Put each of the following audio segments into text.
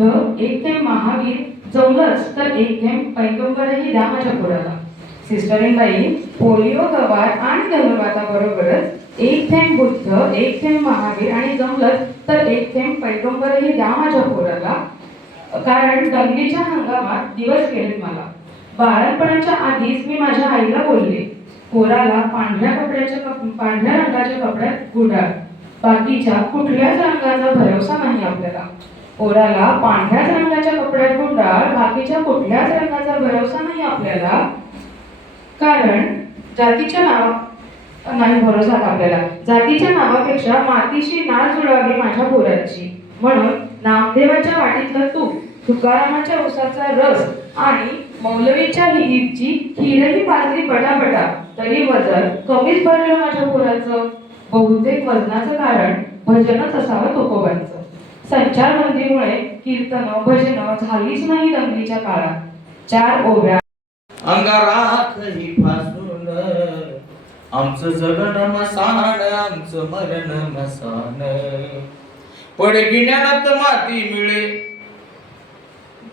बुद्ध एक थेंब महावीर जमलंच तर एक थेंब पैगंबरही रामाच्या माझ्या पोराला सिस्टरीनबाई पोलिओ गवार आणि धनुर्वाताबरोबरच एक थेंब बुद्ध एक थेंब महावीर आणि जमलंच तर एक थेंब पैगंबरही रामाच्या माझ्या पोराला कारण दंगलीच्या हंगामात दिवस गेलेत मला. बाळणपणाच्या आधीच मी माझ्या आईला बोलले. पोराला पांढऱ्या कपड्याच्या कप पांढऱ्या रंगाच्या कपड्यात गुडाळ बाकीच्या कुठल्याच रंगाचा भरोसा नाही आपल्याला. पोराला पांढऱ्याच रंगाच्या कपड्यात गुंडाळ बाकीच्या कुठल्याच रंगाचा भरोसा नाही आपल्याला. कारण जातीच्या नावा नाही भरोसा आपल्याला. जातीच्या नावापेक्षा मातीशी नाळ जुळावी माझ्या पोराची. म्हणून नामदेवाच्या वाटीतलं तूप तुकारामाच्या उसाचा रस आणि मौलवीच्या हिरीची हिरही पाजली बटाबटा तरी वजन कमीच भरलं माझ्या पोराचं. बहुतेक वजनाचं कारण भजनच असावं तुकोबांचं. संचारबंदीमुळे कीर्तन भजन झालीच नाही दंगलीच्या काळात. चार ओव्या. अंगारात ही फासून. आमचं जगण मसान आमचं मरण मसान. पडगिण्यात माती मिळे.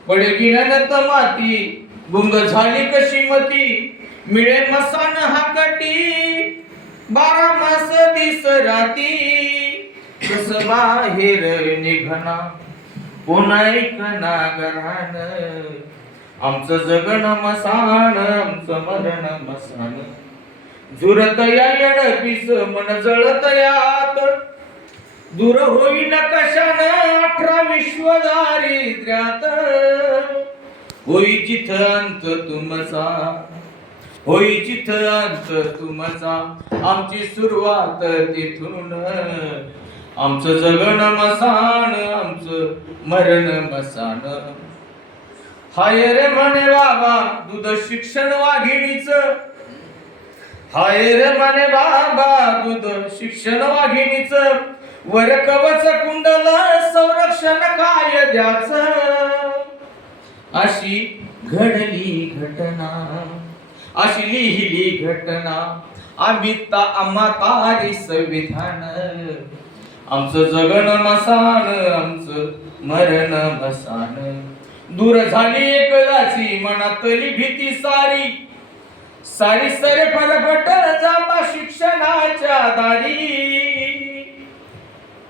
पडगिण्यात माती. गुंग झाली कशी मती? मिळे मसान हाकटी बारा मास दिस राती. कस बाहेर निघना. पुन्हा ऐकना आमचं जगण मसान आमचं मरण मसान. जुरत या पिस मन जळत यात. दूर होईन कशान अठरा विश्व दारिद्र्यात होई चिथ अंत तुमचा होई चिथ अंत तुमचा. आमची सुरुवात तिथून. आमचं जगण मसान आमचं मरण मसान. हाय रे म्हणे बाबा दूध शिक्षण वाघिणीच. हाय रे म्हणे बाबा दूध शिक्षण वाघिणीच. वर कवच कुंडल संरक्षण कायद्याच. अशी घडली घटना अशी लिहिली घटना. आम्ही ता आम्हा तारी संविधान. आमचं जगण मसान आमचं मरण मसान. दूर झाली एकदाची मनातली भीती सारी. सारी सरे फरफट जाता शिक्षणाच्या दारी.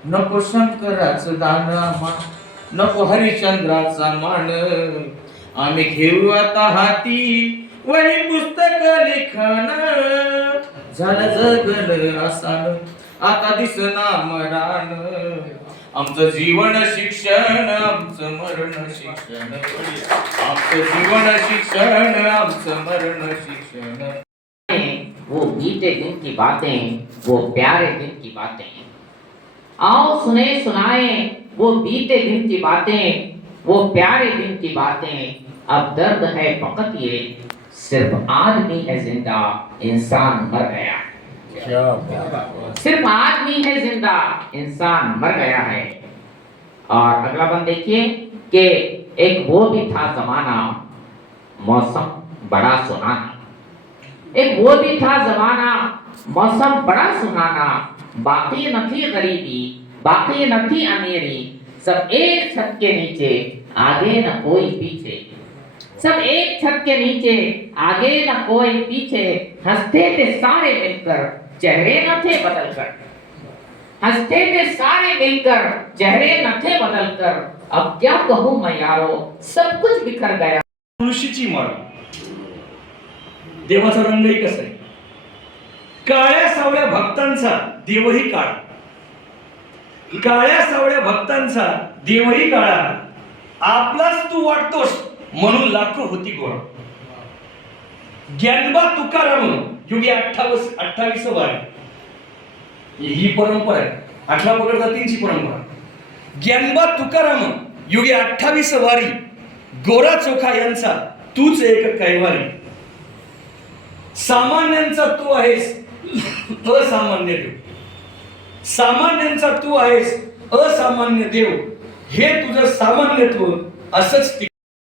नको शंकराचं दान नको हरिश्चंद्राचा मान. आम्ही घेऊ आता हाती वही पुस्तक लिखाण. झालं जगण असान आता दिसना मरान आमचं जीवन शिक्षण, आमचं मरण शिक्षण. आमचं जीवन शिक्षण, आमचं मरण शिक्षण. वो बीते दिन की बातें, वो प्यारे दिन की बातें। आओ सुने, सुनाए, वो बीते दिन की बातें, वो प्यारे दिन की बातें। अब दर्द है फकत ये, सिर्फ़ आदमी है ज़िंदा, इंसान मर गया। सिर्फ़ आदमी है ज़िंदा, इंसान मर गया है। और अगला बंद देखिए कि एक वो भी था जमाना, मौसम बड़ा सुहाना। एक वो भी था जमाना, मौसम बड़ा सुहाना। बाकी न थी गरीबी, बाकी न थी अमीरी, सब एक छत के नीचे, आगे न कोई पीछे। सब एक छत के नीचे, आगे न कोई पीछे, हँसते थे सारे मिलकर चेहरे न थे बदलकर हंसते थे सारे मिलकर चेहरे न थे बदलकर अब क्या कहूं मैं यारो सब कुछ बिखर गया। तुळशीची माळ देवाचा रंगही कसा आहे? काळ्या सावळ्या भक्तांचा देवही काळा. काळ्या सावळ्या भक्तांचा देवही काळा. आपलाच तू वाटतोस म्हणून लाखो होती गोळा ज्ञानबा तुकाराम युगी अठ्ठावीस अठ्ठावीस वारी ही परंपरा आहे. अठरा पकड तीनची परंपरा ज्ञानबा तुकाराम युगे अठ्ठावीस वारी गोरा चोखा यांचा तूच एक कैवारी. सामान्यांचा तू आहेस असामान्य देव. सामान्यांचा तू आहेस असामान्य देव. हे तुझं सामान्यत्व असंच